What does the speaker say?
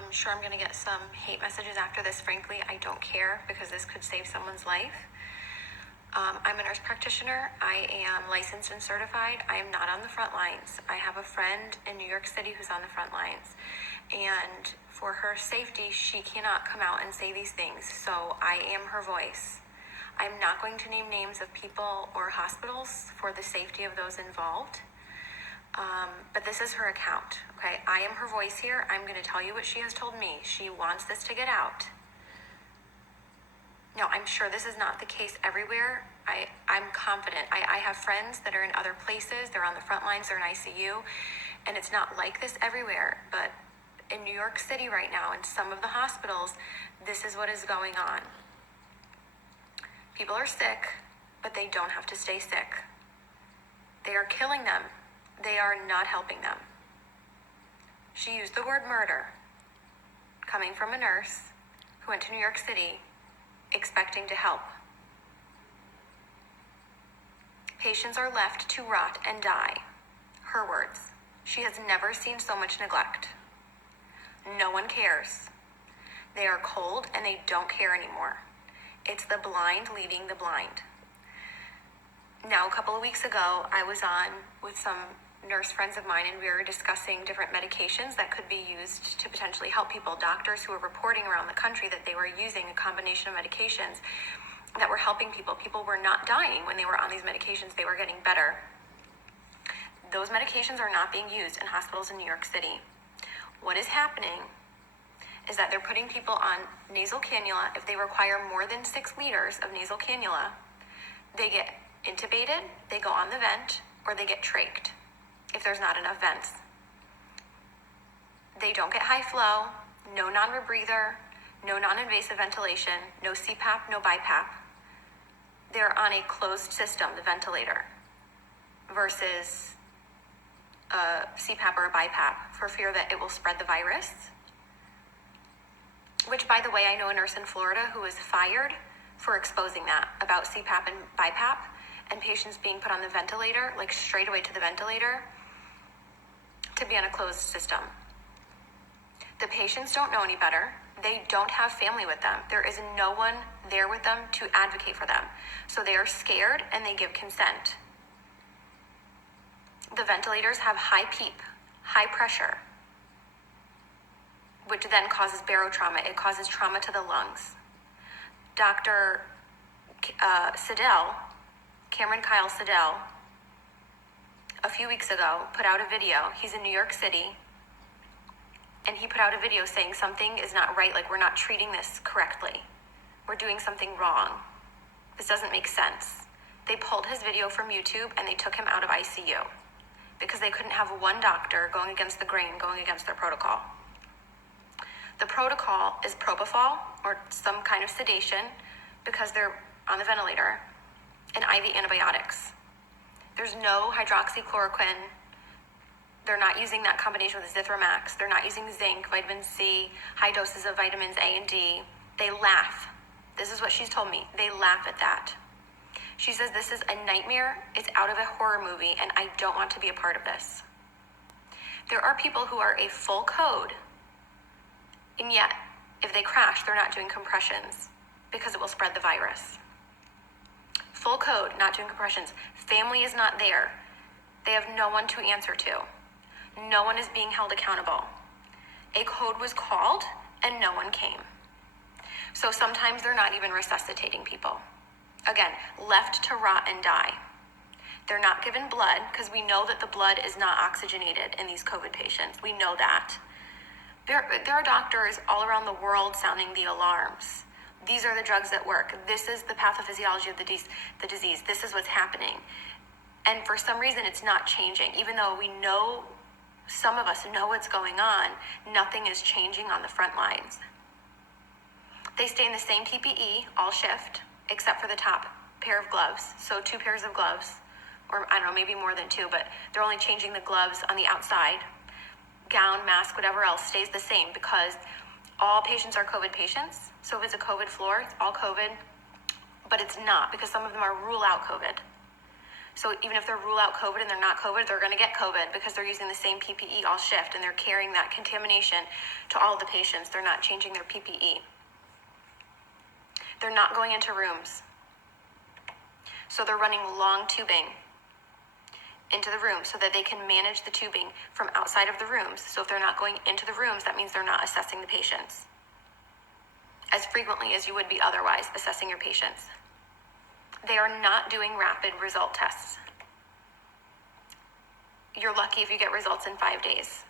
I'm sure I'm going to get some hate messages after this. Frankly, I don't care because this could save someone's life. I'm a nurse practitioner. I am licensed and certified. I am not on the front lines. I have a friend in New York City who's on the front lines. And for her safety, she cannot come out and say these things. So I am her voice. I'm not going to name names of people or hospitals for the safety of those involved. But this is her account, okay? I am her voice here. I'm going to tell you what she has told me. She wants this to get out. Now, I'm sure this is not the case everywhere. I'm confident. I have friends that are in other places. They're on the front lines. They're in ICU. And it's not like this everywhere. But in New York City right now, in some of the hospitals, this is what is going on. People are sick, but they don't have to stay sick. They are killing them. They are not helping them. She used the word murder, coming from a nurse who went to New York City expecting to help. Patients are left to rot and die. Her words. She has never seen so much neglect. No one cares. They are cold and they don't care anymore. It's the blind leading the blind. Now, a couple of weeks ago, I was on with some nurse friends of mine, and we were discussing different medications that could be used to potentially help people. Doctors who were reporting around the country that they were using a combination of medications that were helping people. People were not dying when they were on these medications. They were getting better. Those medications are not being used in hospitals in New York City. What is happening is that they're putting people on nasal cannula. If they require more than 6 liters of nasal cannula, they get intubated, they go on the vent, or they get trached if there's not enough vents. They don't get high flow, no non-rebreather, no non-invasive ventilation, no CPAP, no BiPAP. They're on a closed system, the ventilator, versus a CPAP or a BiPAP for fear that it will spread the virus. Which, by the way, I know a nurse in Florida who was fired for exposing that about CPAP and BiPAP and patients being put on the ventilator, like straight away to the ventilator, to be on a closed system. The patients don't know any better. They don't have family with them. There is no one there with them to advocate for them. So they are scared and they give consent. The ventilators have high PEEP, high pressure, which then causes barotrauma. It causes trauma to the lungs. Dr. Cameron Kyle Siddell, a few weeks ago, put out a video. He's in New York City, and he put out a video saying something is not right, like we're not treating this correctly. We're doing something wrong. This doesn't make sense. They pulled his video from YouTube and they took him out of ICU because they couldn't have one doctor going against the grain, going against their protocol. The protocol is propofol or some kind of sedation because they're on the ventilator, and IV antibiotics. There's no hydroxychloroquine. They're not using that combination with Zithromax. They're not using zinc, vitamin C, high doses of vitamins A and D. They laugh. This is what she's told me. They laugh at that. She says this is a nightmare. It's out of a horror movie, and I don't want to be a part of this. There are people who are a full code, and yet, if they crash, they're not doing compressions because it will spread the virus. Full code, not doing compressions. Family is not there. They have no one to answer to. No one is being held accountable. A code was called and no one came. So sometimes they're not even resuscitating people. Again, left to rot and die. They're not given blood because we know that the blood is not oxygenated in these COVID patients. We know that. There are doctors all around the world sounding the alarms. These are the drugs that work. This is the pathophysiology of the disease. This is what's happening. And for some reason, it's not changing. Even though we know, some of us know what's going on, nothing is changing on the front lines. They stay in the same PPE all shift, except for the top pair of gloves. So 2 pairs of gloves, or I don't know, maybe more than 2, but they're only changing the gloves on the outside. Gown, mask, whatever else stays the same because all patients are COVID patients. So if it's a COVID floor, it's all COVID, but it's not because some of them are rule out COVID. So even if they're rule out COVID and they're not COVID, they're going to get COVID because they're using the same PPE all shift and they're carrying that contamination to all of the patients. They're not changing their PPE. They're not going into rooms. So they're running long tubing into the room so that they can manage the tubing from outside of the rooms. So if they're not going into the rooms, that means they're not assessing the patients as frequently as you would be otherwise assessing your patients. They are not doing rapid result tests. You're lucky if you get results in 5 days.